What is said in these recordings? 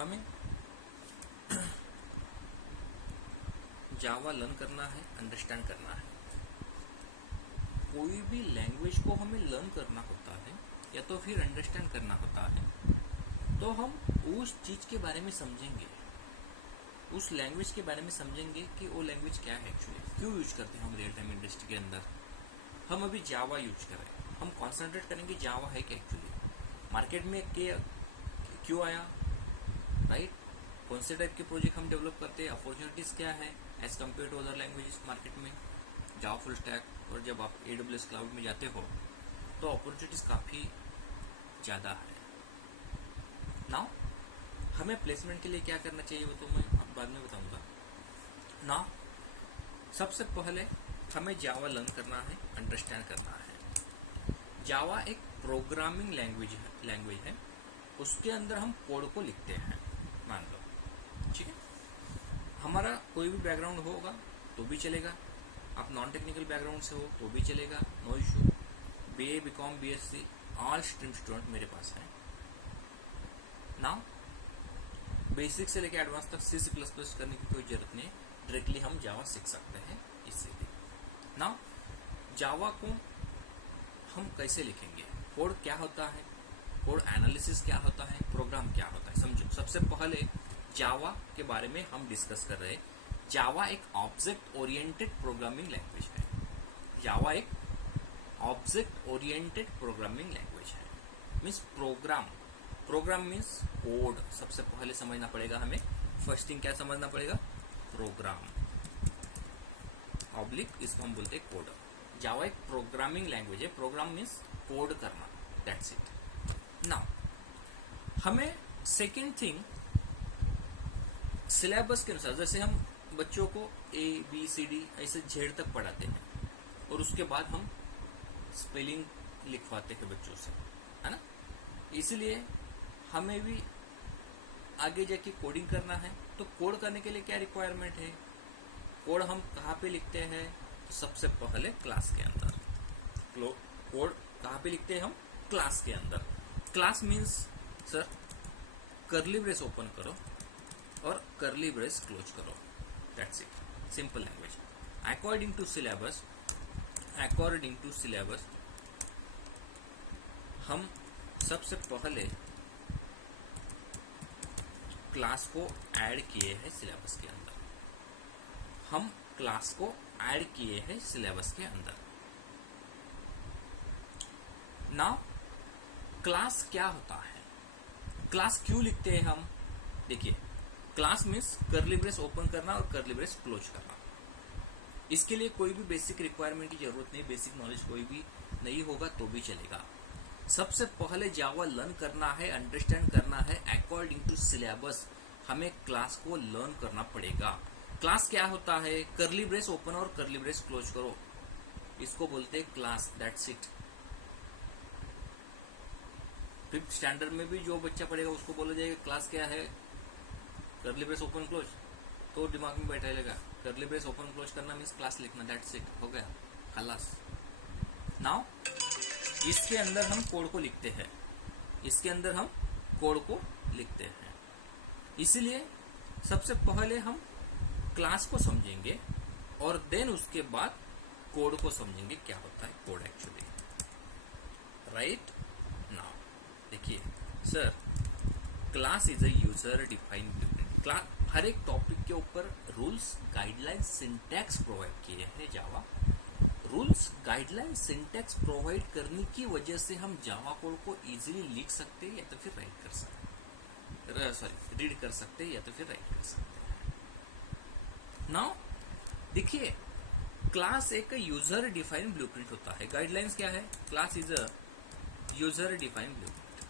हमें जावा लर्न करना है, अंडरस्टैंड करना है। कोई भी लैंग्वेज को हमें लर्न करना होता है या तो फिर अंडरस्टैंड करना होता है, तो हम उस चीज के बारे में समझेंगे, उस लैंग्वेज के बारे में समझेंगे कि वो लैंग्वेज क्या है एक्चुअली, क्यों यूज करते हैं हम रियल टाइम इंडस्ट्री के अंदर। हम अभी जावा यूज कर रहे हैं, हम कॉन्सेंट्रेट करेंगे जावा है क्या एक्चुअली, मार्केट में क्यों आया, राइट, कौन से टाइप के प्रोजेक्ट हम डेवलप करते हैं, अपॉर्चुनिटीज क्या है as compare to other languages market में, जावा फुल स्टैक। और जब आप AWS क्लाउड में जाते हो तो अपॉर्चुनिटीज काफ़ी ज़्यादा है। नाउ हमें प्लेसमेंट के लिए क्या करना चाहिए वो तो मैं बाद में बताऊंगा। नाउ सबसे पहले हमें जावा लर्न करना है, अंडरस्टैंड करना है। जावा एक प्रोग्रामिंग लैंग्वेज है, उसके अंदर हम कोड को लिखते हैं, मान लो, ठीक है। हमारा कोई भी बैकग्राउंड होगा तो भी चलेगा, आप नॉन टेक्निकल बैकग्राउंड से हो तो भी चलेगा, no issue. BA BCom BSc all stream student मेरे पास है। नाउ बेसिक से लेकर एडवांस तक C++ करने की कोई जरूरत नहीं, डायरेक्टली हम जावा सीख सकते हैं इसीलिए। नाउ जावा को हम कैसे लिखेंगे, कोड क्या होता है, कोड एनालिसिस क्या होता है, प्रोग्राम क्या होता है, समझो। सबसे पहले जावा के बारे में हम डिस्कस कर रहे हैं। जावा एक ऑब्जेक्ट ओरिएंटेड प्रोग्रामिंग लैंग्वेज है। जावा एक ऑब्जेक्ट ओरिएंटेड प्रोग्रामिंग लैंग्वेज है, मीन्स प्रोग्राम मीन्स कोड। सबसे पहले समझना पड़ेगा हमें, फर्स्ट थिंग क्या समझना पड़ेगा, प्रोग्राम ऑब्लिक, इसको हम बोलते हैं कोड। जावा एक प्रोग्रामिंग लैंग्वेज है, प्रोग्राम मीन्स कोड करना, दैट्स इट। नाउ हमें सेकेंड थिंग, सिलेबस के अनुसार, जैसे हम बच्चों को ABCD ऐसे Z तक पढ़ाते हैं और उसके बाद हम स्पेलिंग लिखवाते हैं बच्चों से, है ना। इसलिए हमें भी आगे जाके कोडिंग करना है, तो कोड करने के लिए क्या रिक्वायरमेंट है, कोड हम कहाँ पे लिखते हैं, तो सबसे पहले क्लास के अंदर। कोड कहाँ पे लिखते हैं हम, क्लास के अंदर। Class means sir curly brace open करो और कर्ली ब्रेस क्लोज करो, that's it, simple language. According to syllabus हम सबसे पहले क्लास को ऐड किए हैं सिलेबस के अंदर, हम क्लास को ऐड किए हैं सिलेबस के अंदर। नाउ क्लास क्या होता है, क्लास क्यों लिखते हैं हम, देखिए class means curly brace open करना और कर्ली ब्रेस क्लोज करना। इसके लिए कोई भी बेसिक रिक्वायरमेंट की जरूरत नहीं, बेसिक नॉलेज कोई भी नहीं होगा तो भी चलेगा। सबसे पहले जावा लर्न करना है, अंडरस्टैंड करना है, अकॉर्डिंग टू सिलेबस हमें क्लास को लर्न करना पड़ेगा। क्लास क्या होता है, कर्ली ब्रेस ओपन और कर्ली ब्रेस क्लोज करो, इसको बोलते हैं class, that's it. 5th standard में भी जो बच्चा पढ़ेगा उसको बोला जाएगा क्लास क्या है, कर्ली ब्रेस ओपन क्लोज, तो दिमाग में बैठा रहेगा कर्ली ब्रेस ओपन क्लोज करना मीन्स क्लास लिखना, दैट्स इट, हो गया खलास। नाउ इसके अंदर हम कोड को लिखते हैं, इसके अंदर हम कोड को लिखते हैं, इसीलिए सबसे पहले हम क्लास को समझेंगे और देन उसके बाद कोड को समझेंगे क्या होता है कोड एक्चुअली, राइट। नाउ देखिए sir, class is a user defined blueprint. Class हर एक टॉपिक के ऊपर रूल्स, गाइडलाइंस, सिंटैक्स प्रोवाइड किए हैं जावा। रूल्स, गाइडलाइन, सिंटैक्स प्रोवाइड करने की वजह से हम जावा कोड को इजीली लिख सकते हैं या तो फिर रीड कर सकते हैं या तो फिर राइट कर सकते हैं। नाउ देखिए क्लास एक यूजर डिफाइंड ब्लूप्रिंट होता है। गाइडलाइंस क्या है, class is a user defined blueprint,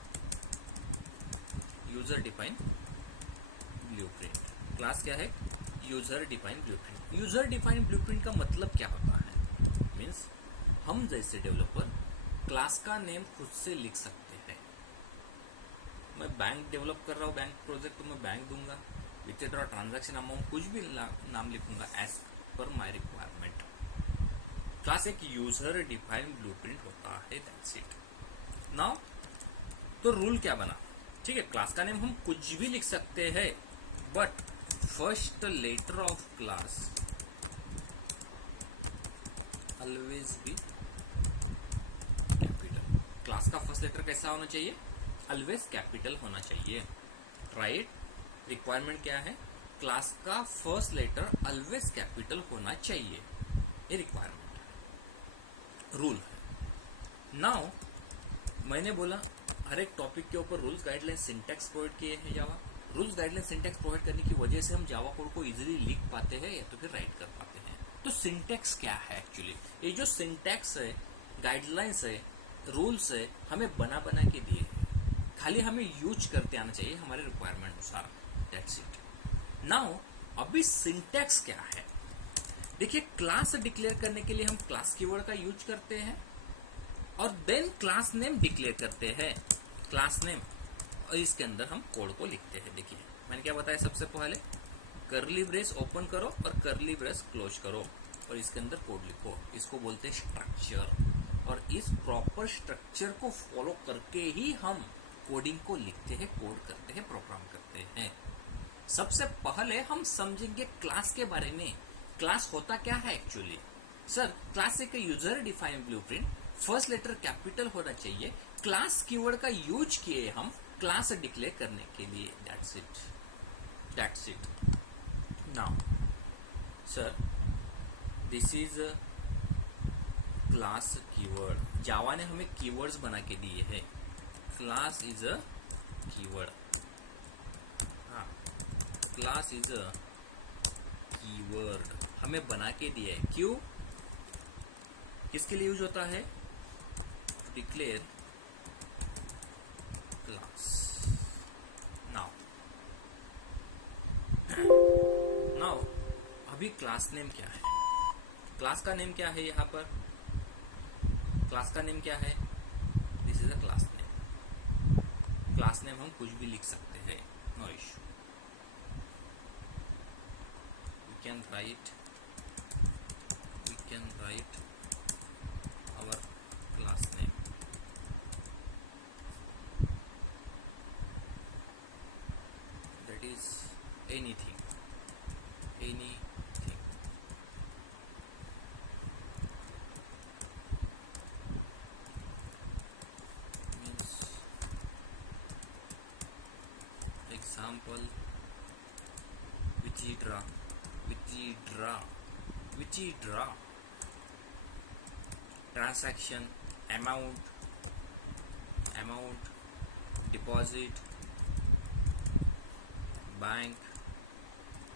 user defined blueprint. Class क्या है, user defined blueprint. User defined blueprint का मतलब क्या होता है, मीन्स हम जैसे डेवलपर क्लास का नेम खुद से लिख सकते हैं। मैं बैंक डेवलप कर रहा हूँ, बैंक प्रोजेक्ट, तो मैं बैंक दूंगा, विथड्रॉ ट्रांजैक्शन अमाउंट, कुछ भी नाम लिखूंगा एज पर माई रिक्वायरमेंट। क्लास एक यूजर डिफाइंड ब्लूप्रिंट होता है, दैट्स इट। नाउ तो रूल क्या बना, ठीक है, क्लास का नेम हम कुछ भी लिख सकते हैं, but first letter of class always be capital. Class का फर्स्ट लेटर कैसा होना चाहिए? ऑलवेज कैपिटल होना चाहिए, राइट। रिक्वायरमेंट क्या है? क्लास का फर्स्ट लेटर ऑलवेज कैपिटल होना चाहिए, ये रिक्वायरमेंट है, रूल है। नाउ मैंने बोला हर एक टॉपिक के ऊपर रूल्स गाइडलाइन सिंटैक्स प्रोवाइड किए हैं जावा। रूल्स गाइडलाइन सिंटैक्स प्रोवाइड करने की वजह से हम जावा कोड को इजीली लिख पाते हैं या तो फिर राइट कर पाते हैं। तो सिंटैक्स क्या है एक्चुअली? ये जो सिंटैक्स है, गाइडलाइंस है, रूल्स है, हमें बना बना के दिए हैं, खाली हमें यूज करते आना चाहिए हमारे रिक्वायरमेंट अनुसार, दैट्स इट। नाउ अभी सिंटैक्स क्या है? देखिए, क्लास डिक्लेयर करने के लिए हम क्लास कीवर्ड का यूज करते हैं और देन क्लास नेम डिक्लेयर करते हैं, क्लास नेम, और इसके अंदर हम कोड को लिखते हैं। देखिए मैंने क्या बताया, सबसे पहले कर्ली ब्रेस ओपन करो और कर्ली ब्रेस क्लोज करो और इसके अंदर कोड लिखो, इसको बोलते हैं स्ट्रक्चर। और इस प्रॉपर स्ट्रक्चर को फॉलो करके ही हम कोडिंग को लिखते हैं, कोड करते हैं, प्रोग्राम करते हैं। सबसे पहले हम समझेंगे क्लास के बारे में। क्लास होता क्या है एक्चुअली? सर, क्लास एक user defined blueprint, first letter capital होना चाहिए, क्लास कीवर्ड का यूज किए हम क्लास डिक्लेयर करने के लिए, that's it, that's it. Now sir, this is class keyword. Java ने हमें कीवर्ड्स बना के दिए हैं, क्लास इज अ कीवर्ड, हाँ, क्लास इज अ कीवर्ड हमें बना के दिया है। क्यों? किसके लिए यूज होता है? Declare class. नाउ अभी क्लास नेम क्या है? क्लास का नेम क्या है? यहाँ पर क्लास का नेम क्या है? This is a class name. Class name हम कुछ भी लिख सकते हैं, no issue. We can write our class name, that is anything means example withdraw transaction, amount, deposit, bank,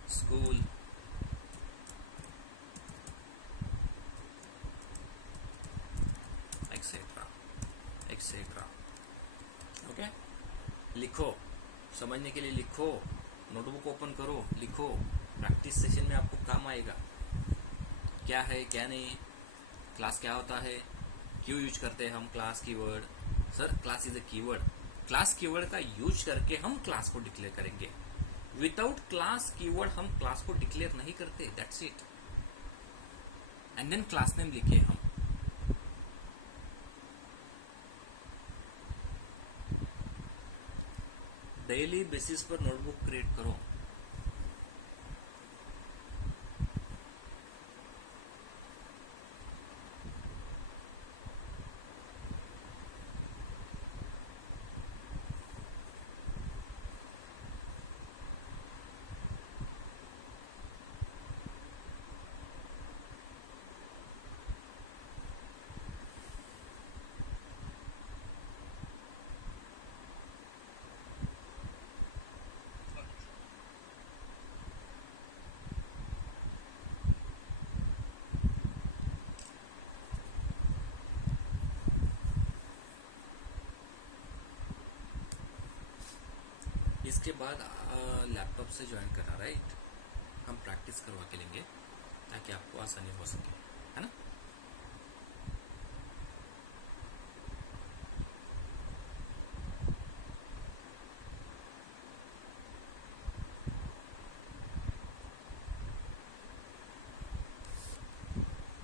school, etc. Okay, लिखो, समझने के लिए लिखो, नोटबुक ओपन करो, लिखो, प्रैक्टिस सेशन में आपको काम आएगा। क्या है क्या नहीं, क्लास क्या होता है, क्यों यूज करते हैं हम class keyword? Sir, class is a keyword, class keyword का यूज करके हम क्लास को डिक्लेयर करेंगे। विदाउट क्लास कीवर्ड हम क्लास को डिक्लेयर नहीं करते, that's it. And then class name लिखे हम। डेली बेसिस पर नोटबुक क्रिएट करो। इसके बाद लैपटॉप से ज्वाइन करना, राइट? हम प्रैक्टिस करवा के लेंगे ताकि आपको आसानी हो सके, है ना?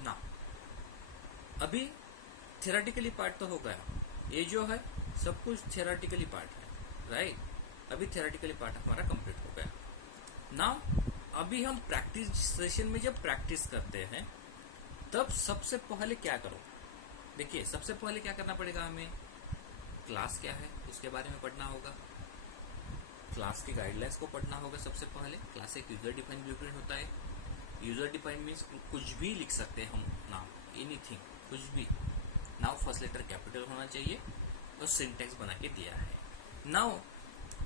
ना अभी थ्योरेटिकली पार्ट तो हो गया, ये जो है सब कुछ थ्योरेटिकली पार्ट है, राइट। अभी थियोरेटिकली पार्ट हमारा कंप्लीट हो गया। नाउ अभी हम प्रैक्टिस सेशन में जब प्रैक्टिस करते हैं तब सबसे पहले क्या करो, देखिए सबसे पहले क्या करना पड़ेगा, हमें क्लास क्या है उसके बारे में पढ़ना होगा, क्लास की गाइडलाइंस को पढ़ना होगा। सबसे पहले क्लास एक यूजर डिफाइंड ब्लूप्रिंट होता है। यूजर डिफाइंड मीन्स कुछ भी लिख सकते हैं हम, नाम एनीथिंग, कुछ भी। नाउ फर्स्ट लेटर कैपिटल होना चाहिए और सिंटेक्स बना के दिया है। नाउ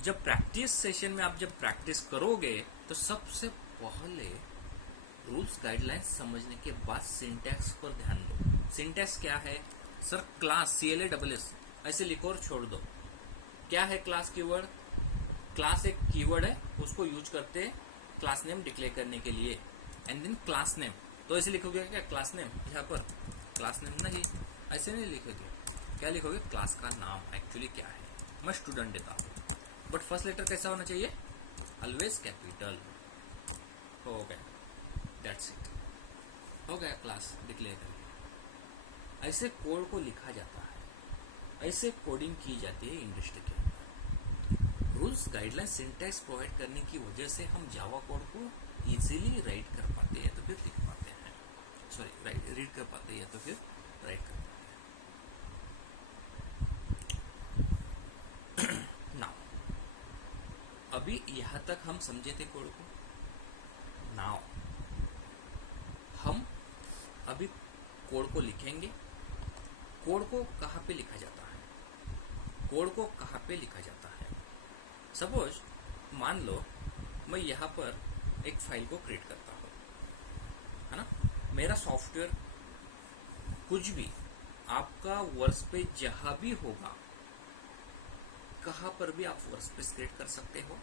जब प्रैक्टिस सेशन में आप जब प्रैक्टिस करोगे तो सबसे पहले रूल्स गाइडलाइंस समझने के बाद सिंटेक्स पर ध्यान दो। सिंटेक्स क्या है सर? क्लास CLASS ऐसे लिखो और छोड़ दो। क्या है क्लास कीवर्ड? क्लास एक कीवर्ड है, उसको यूज करते हैं क्लास नेम डिक्लेयर करने के लिए। एंड देन क्लास नेम, तो ऐसे लिखोगे क्या क्लास नेम? यहाँ पर क्लास नेम नहीं, ऐसे नहीं लिखोगे। क्या लिखोगे? क्लास का नाम एक्चुअली क्या है। मैं स्टूडेंट देता हूँ, बट फर्स्ट लेटर कैसा होना चाहिए? Always capital. हो गया, दैट्स इट, हो गया क्लास डिक्लेयर करके। ऐसे कोड को लिखा जाता है, ऐसे कोडिंग की जाती है इंडस्ट्री के अंदर। रूल्स गाइडलाइन सिंटैक्स प्रोवाइड करने की वजह से हम जावा कोड को इजीली राइट कर पाते हैं, तो फिर लिख पाते हैं, सॉरी रीड कर पाते हैं या तो फिर राइट कर पाते हैं। नाउ अभी यहां तक हम समझे थे कोड को। नाउ हम अभी कोड को लिखेंगे। कोड को कहाँ पे लिखा जाता है? कोड को कहाँ पे लिखा जाता है? सपोज मान लो मैं यहाँ पर एक फाइल को क्रिएट करता हूँ, है ना। मेरा सॉफ्टवेयर कुछ भी आपका वर्कस्पेस जहाँ भी होगा, कहाँ पर भी आप वर्कस्पेस क्रिएट कर सकते हो।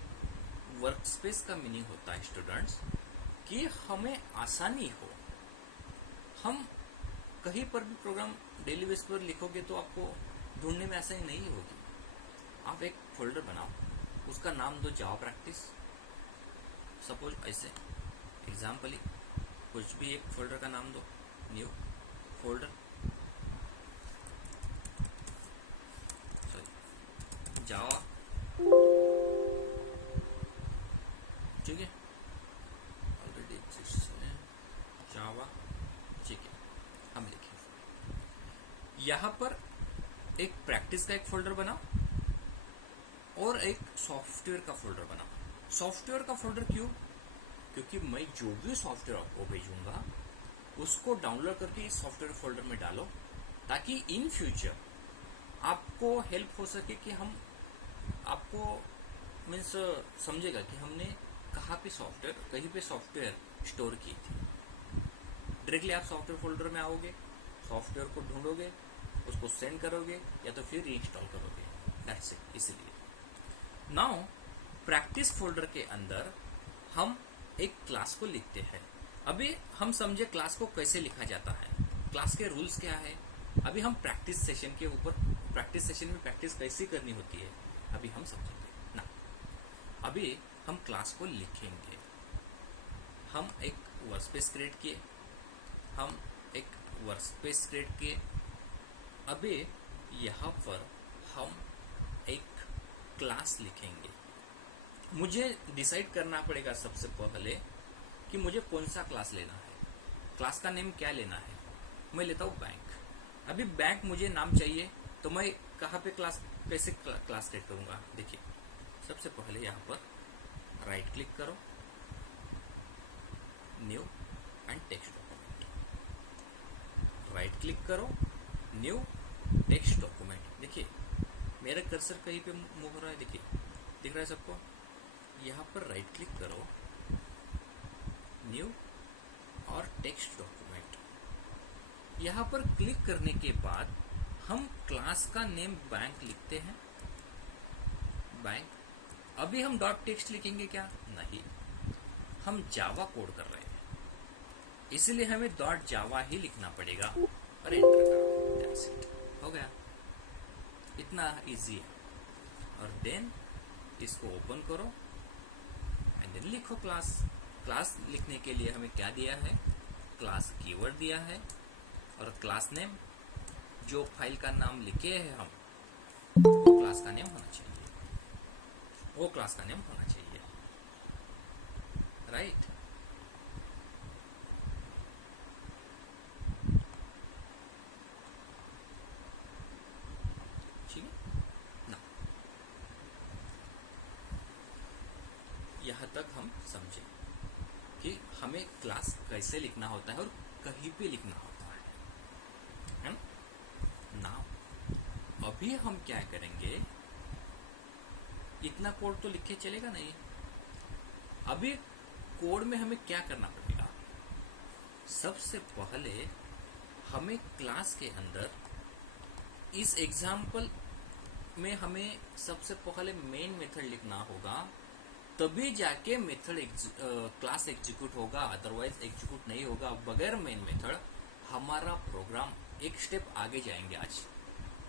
वर्कस्पेस का मीनिंग होता है स्टूडेंट्स कि हमें आसानी हो, हम कहीं पर भी प्रोग्राम डेली बेस पर लिखोगे तो आपको ढूंढने में आसानी नहीं होगी। आप एक फोल्डर बनाओ, उसका नाम दो जावा प्रैक्टिस। सपोज ऐसे एग्जाम्पली कुछ भी एक फोल्डर का नाम दो, न्यू फोल्डर, सॉरी जावा, ठीक है, ऑलरेडी एग्जिस्ट है जावा, ठीक है। हम लिखें यहाँ पर एक प्रैक्टिस का एक फोल्डर बनाओ और एक सॉफ्टवेयर का फोल्डर बनाओ। सॉफ्टवेयर का फोल्डर क्यों? क्योंकि मैं जो भी सॉफ्टवेयर आपको भेजूंगा उसको डाउनलोड करके इस सॉफ्टवेयर फोल्डर में डालो, ताकि इन फ्यूचर आपको हेल्प हो सके कि हम आपको मीन्स समझेगा कि हमने कहाँ पे सॉफ्टवेयर, कहीं पे सॉफ्टवेयर स्टोर की थी। डायरेक्टली आप सॉफ्टवेयर फोल्डर में आओगे, सॉफ्टवेयर को ढूंढोगे, उसको सेंड करोगे या तो फिर रीइंस्टॉल करोगे, दैट्स इट। इसलिए नाउ प्रैक्टिस फोल्डर के अंदर हम एक क्लास को लिखते हैं। अभी हम समझे क्लास को कैसे लिखा जाता है, क्लास के रूल्स क्या है। अभी हम प्रैक्टिस सेशन के ऊपर, प्रैक्टिस सेशन में प्रैक्टिस कैसे करनी होती है अभी हम समझेंगे ना। अभी हम क्लास को लिखेंगे, हम एक वर्कस्पेस क्रिएट किए, हम एक वर्कस्पेस क्रिएट किए। अभी यहाँ पर हम एक क्लास लिखेंगे। मुझे डिसाइड करना पड़ेगा सबसे पहले कि मुझे कौन सा क्लास लेना है, क्लास का नेम क्या लेना है। मैं लेता हूँ बैंक। अभी बैंक मुझे नाम चाहिए, तो मैं कहाँ पे क्लास, कैसे क्लास क्रिएट करूंगा? देखिए सबसे पहले यहाँ पर राइट क्लिक करो, new and text document, right click करो, न्यू टेक्स्ट डॉक्यूमेंट। देखिए मेरा कर्सर कहीं पे मूव हो रहा है, देखिए दिख रहा है सबको। यहाँ पर राइट क्लिक करो, न्यू और टेक्स्ट डॉक्यूमेंट। यहाँ पर क्लिक करने के बाद हम क्लास का नेम बैंक लिखते हैं, बैंक। अभी हम डॉट टेक्स्ट लिखेंगे क्या? नहीं, हम जावा कोड कर रहे हैं, इसलिए हमें डॉट जावा ही लिखना पड़ेगा और एंटर करो, दैट्स इट, हो गया। इतना इजी है। और देन इसको ओपन करो एंड देन लिखो क्लास। क्लास लिखने के लिए हमें क्या दिया है? क्लास कीवर्ड दिया है और क्लास नेम, जो फाइल का नाम लिखे हैं हम, वो क्लास का नेम होना चाहिए। वो क्लास का नेम होना चाहिए, राइट। ठीक है ना, यहाँ तक हम समझे कि हमें क्लास कैसे लिखना होता है और कहीं पे लिखना होता है ना। अभी हम क्या करेंगे, इतना कोड तो लिखे चलेगा नहीं। अभी कोड में हमें क्या करना पड़ेगा, सबसे पहले हमें क्लास के अंदर इस एग्जाम्पल में हमें सबसे पहले मेन मेथड लिखना होगा, तभी जाके मेथड क्लास एग्जीक्यूट होगा, अदरवाइज एग्जीक्यूट नहीं होगा। बगैर मेन मेथड हमारा प्रोग्राम एक स्टेप आगे जाएंगे, आज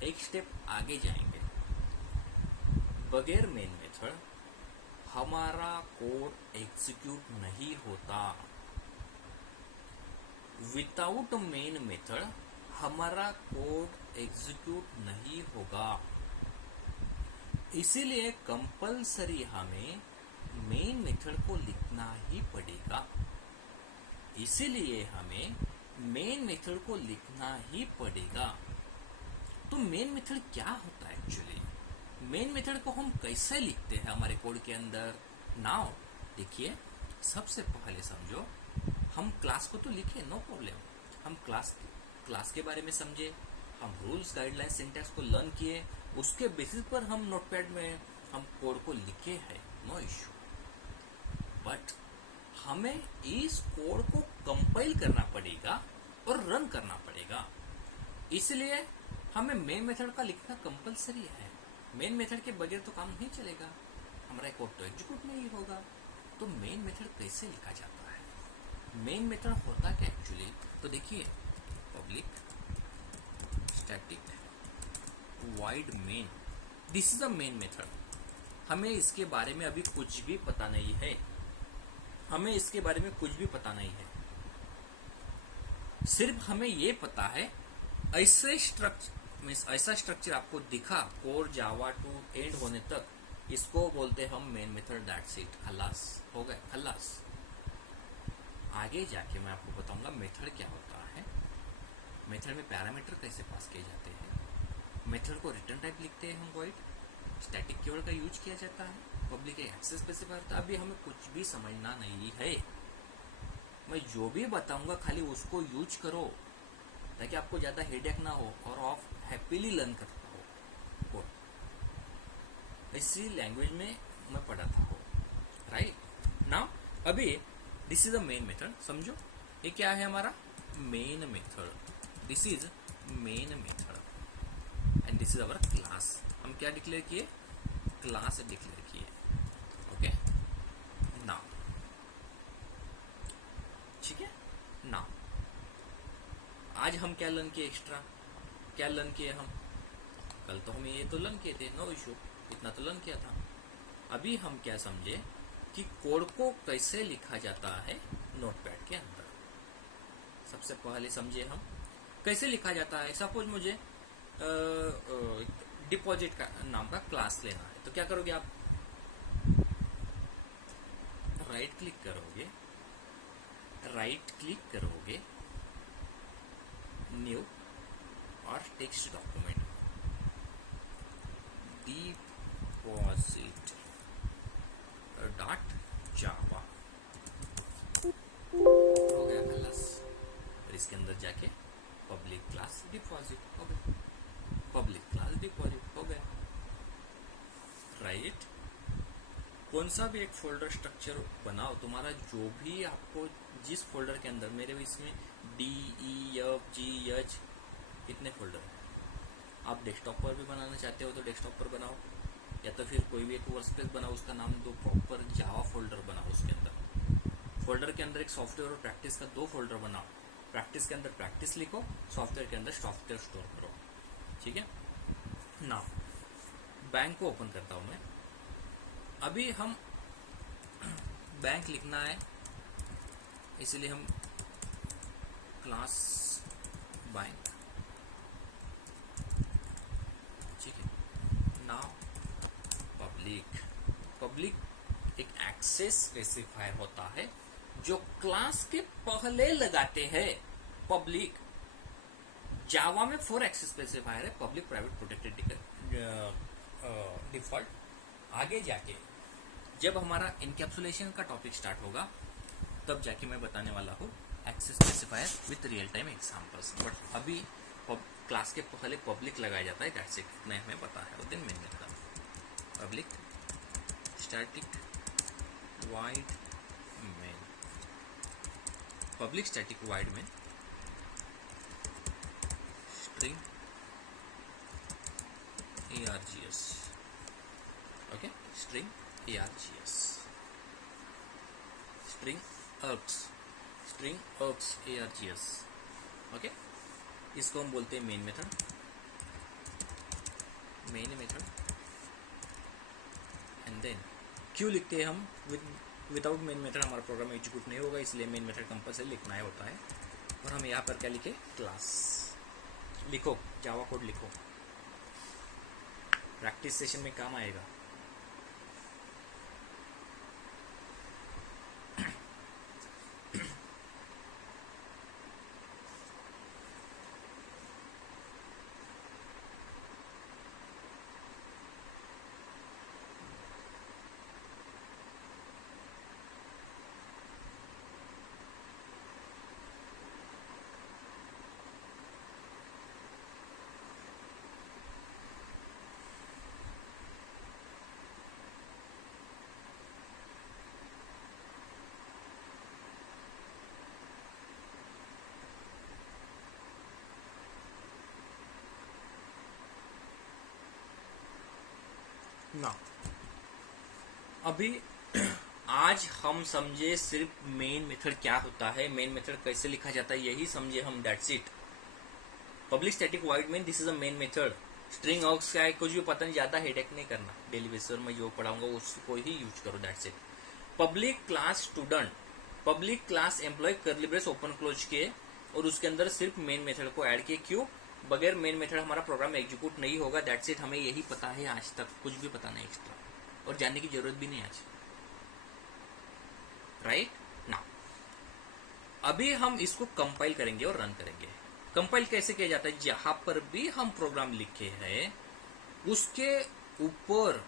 एक स्टेप आगे जाएंगे। बगैर मेन मेथड हमारा कोड एग्जीक्यूट नहीं होता। विदाउट मेन मेथड हमारा कोड एग्जीक्यूट नहीं होगा। इसीलिए कंपलसरी हमें मेन मेथड को लिखना ही पड़ेगा। इसीलिए हमें मेन मेथड को लिखना ही पड़ेगा। तो मेन मेथड क्या होता है एक्चुअली, मेन मेथड को हम कैसे लिखते हैं हमारे कोड के अंदर। नाउ देखिए, सबसे पहले समझो, हम क्लास को तो लिखे, नो प्रॉब्लम। हम क्लास के बारे में समझे, हम रूल्स गाइडलाइंस सिंटैक्स को लर्न किए, उसके बेसिस पर हम नोटपैड में हम कोड को लिखे हैं, नो इश्यू। बट हमें इस कोड को कंपाइल करना पड़ेगा और रन करना पड़ेगा। इसलिए हमें मेन मेथड का लिखना कंपलसरी है। मेन मेथड के बगैर तो काम नहीं चलेगा, हमारा कोड तो एग्जीक्यूट नहीं होगा। तो मेन मेथड कैसे लिखा जाता है, मेन मेथड होता क्या एक्चुअली, तो देखिए, public static void main, this is a main method. हमें इसके बारे में अभी कुछ भी पता नहीं है, हमें इसके बारे में कुछ भी पता नहीं है। सिर्फ हमें ये पता है, ऐसा स्ट्रक्चर आपको दिखा कोर जावा टू एंड होने तक, इसको बोलते हम मेन मेथड, दैट्स इट, खलास हो गए, खलास। आगे जाके मैं आपको बताऊंगा मेथड क्या होता है, मेथड में पैरामीटर कैसे पास किए जाते हैं, मेथड को रिटर्न टाइप लिखते हैं हम वॉइड, स्टैटिक कीवर्ड का यूज किया जाता है, पब्लिक एक्सेस स्पेसिफायर होता है। अभी हमें कुछ भी समझना नहीं है, मैं जो भी बताऊंगा खाली उसको यूज करो, ताकि आपको ज्यादा हेडेक ना हो और आप हैप्पीली लर्न करता हो कोड। इसी लैंग्वेज में मैं पढ़ाता हूँ, राइट। नाउ अभी this is a main method, समझो ये क्या है हमारा main method, this is main method and this is our class. हम क्या डिक्लेयर किए, क्लास डिक्लेयर किए, ओके। नाउ ठीक है, नाउ आज हम क्या लर्न किए, एक्स्ट्रा क्या लर्न किए हम, कल तो हम ये तो लर्न किए थे, नो इशू, इतना तो लर्न किया था। अभी हम क्या समझे कि कोड को कैसे लिखा जाता है नोटपैड के अंदर। सबसे पहले समझे हम कैसे लिखा जाता है। सपोज मुझे डिपॉजिट का नाम का क्लास लेना है, तो क्या करोगे आप, राइट क्लिक करोगे न्यू और टेक्स्ट डॉक्यूमेंट, डिपॉजिट डॉट जावा, हो गया खलास। और इसके अंदर जाके पब्लिक क्लास डिपॉजिट हो गया, पब्लिक क्लास डिपॉजिट हो गया, राइट। कौन सा भी एक फोल्डर स्ट्रक्चर बनाओ, तुम्हारा जो भी आपको जिस फोल्डर के अंदर, मेरे इसमें DEFGH कितने फोल्डर हैं, आप डेस्कटॉप पर भी बनाना चाहते हो तो डेस्कटॉप पर बनाओ, या तो फिर कोई भी एक वर्कस्पेस बनाओ, उसका नाम दो, प्रॉपर जावा फोल्डर बनाओ। उसके अंदर फोल्डर के अंदर एक सॉफ्टवेयर और प्रैक्टिस का 2 फोल्डर बनाओ, प्रैक्टिस के अंदर प्रैक्टिस लिखो, सॉफ्टवेयर के अंदर सॉफ्टवेयर स्टोर करो, ठीक है ना। बैंक को ओपन करता हूं मैं, अभी हम बैंक लिखना है, इसलिए हम क्लास बैंक, ठीक है। नाउ पब्लिक पब्लिक एक एक्सेस स्पेसिफायर होता है जो क्लास के पहले लगाते हैं। पब्लिक जावा में 4 एक्सेस स्पेसिफायर है, पब्लिक, प्राइवेट, प्रोटेक्टेड, डिफॉल्ट। आगे जाके जब हमारा इनकैप्सुलेशन का टॉपिक स्टार्ट होगा तब जाके मैं बताने वाला हूँ access specifier with real time examples. But अभी क्लास के पहले पब्लिक लगाया जाता है, दैट्स इट, नहीं हमें पता है। और then main method public static void main, public static void main string args, okay, string args, string args, args, okay. इसको हम बोलते हैं मेन मेथड, एंड देन क्यों लिखते हैं हम विदाउट मेन मेथड हमारा प्रोग्राम एग्जीक्यूट नहीं होगा, इसलिए मेन मेथड कंपल्सरी लिखना है होता है। और हम यहाँ पर क्या लिखे, क्लास लिखो, जावा कोड लिखो, प्रैक्टिस सेशन में काम आएगा। ना अभी आज हम समझे सिर्फ मेन मेथड क्या होता है, मेन मेथड कैसे लिखा जाता है, यही समझे हम, that's it. Public static void main, this is a main method. String outs क्या है कुछ भी पता नहीं, ज्यादा हेडेक नहीं करना, डेली बेसिस पर मैं जो पढ़ाऊंगा उसको ही यूज करो, that's it. Public class student, public class employ, curly brace open close किए और उसके अंदर सिर्फ मेन मेथड को ऐड किए। क्यों? बगैर मेन मेथड हमारा प्रोग्राम एग्जीक्यूट नहीं होगा, दैट्स इट। हमें यही पता है, आज तक कुछ भी पता नहीं एक्स्ट्रा, और जानने की जरूरत भी नहीं आज, राइट ना। अभी हम इसको कंपाइल करेंगे और रन करेंगे। कंपाइल कैसे किया जाता है, जहां पर भी हम प्रोग्राम लिखे हैं उसके ऊपर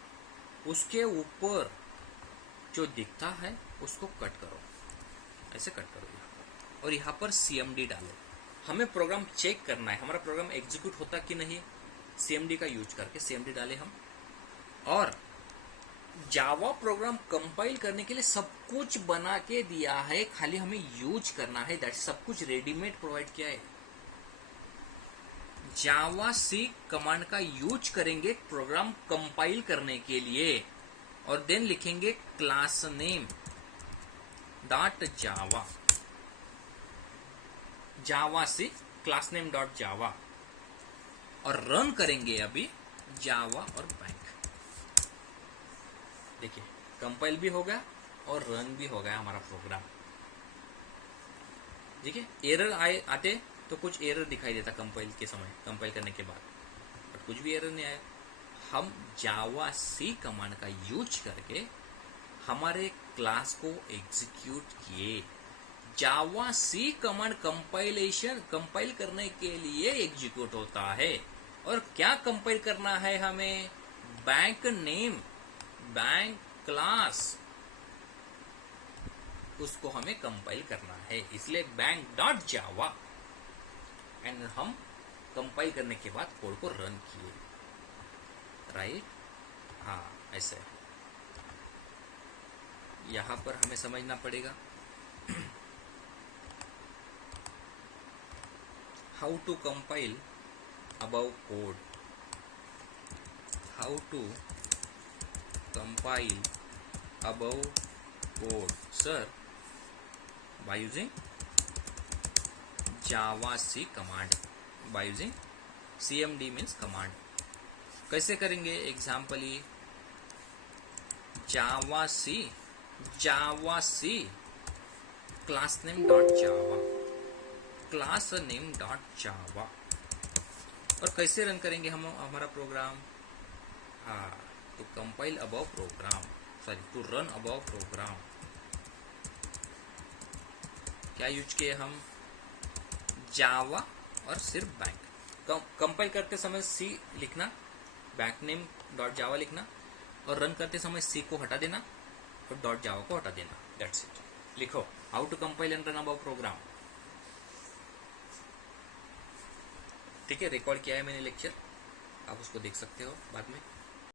जो दिखता है उसको कट करो, ऐसे कट करो यहाँ पर, और यहाँ पर CMD डालो। हमें प्रोग्राम चेक करना है हमारा प्रोग्राम एग्जीक्यूट होता कि नहीं, CMD का यूज करके CMD डाले हम। और जावा प्रोग्राम कंपाइल करने के लिए सब कुछ बना के दिया है, खाली हमें यूज करना है, दैट सब कुछ रेडीमेड प्रोवाइड किया है। जावा सी कमांड का यूज करेंगे प्रोग्राम कंपाइल करने के लिए, और देन लिखेंगे क्लास नेम डॉट जावा, जावा सी क्लास नेम डॉट जावा, और रन करेंगे अभी जावा और बैंक। देखिए कंपाइल भी हो गया और रन भी हो गया हमारा प्रोग्राम। देखिए एरर आते तो कुछ एरर दिखाई देता कंपाइल के समय, कंपाइल करने के बाद, बट कुछ भी एरर नहीं आया। हम जावा सी कमांड का यूज करके हमारे क्लास को एग्जीक्यूट किए। जावा सी कमांड कंपाइल करने के लिए एग्जीक्यूट होता है। और क्या कंपाइल करना है हमें, बैंक नेम, बैंक क्लास, उसको हमें कंपाइल करना है, इसलिए बैंक डॉट जावा, एंड हम कंपाइल करने के बाद कोड को रन किए, राइट। हाँ ऐसे यहां पर हमें समझना पड़ेगा how to compile above code, how to compile above code, sir, by using java c command, by using cmd means command। कैसे करेंगे, एग्जाम्पल ये javac class name dot Java, class name dot Java, और कैसे run करेंगे हम हमारा program. हाँ, तो compile above program, to run above program क्या यूज किए हम, जावा और सिर्फ बैंक। कंपाइल करते समय सी लिखना, बैंक नेम डॉट जावा लिखना, और रन करते समय सी को हटा देना और डॉट जावा को हटा देना, दैट्स इट। लिखो how to compile and run above program. ठीक है, रिकॉर्ड किया है मैंने लेक्चर, आप उसको देख सकते हो बाद में।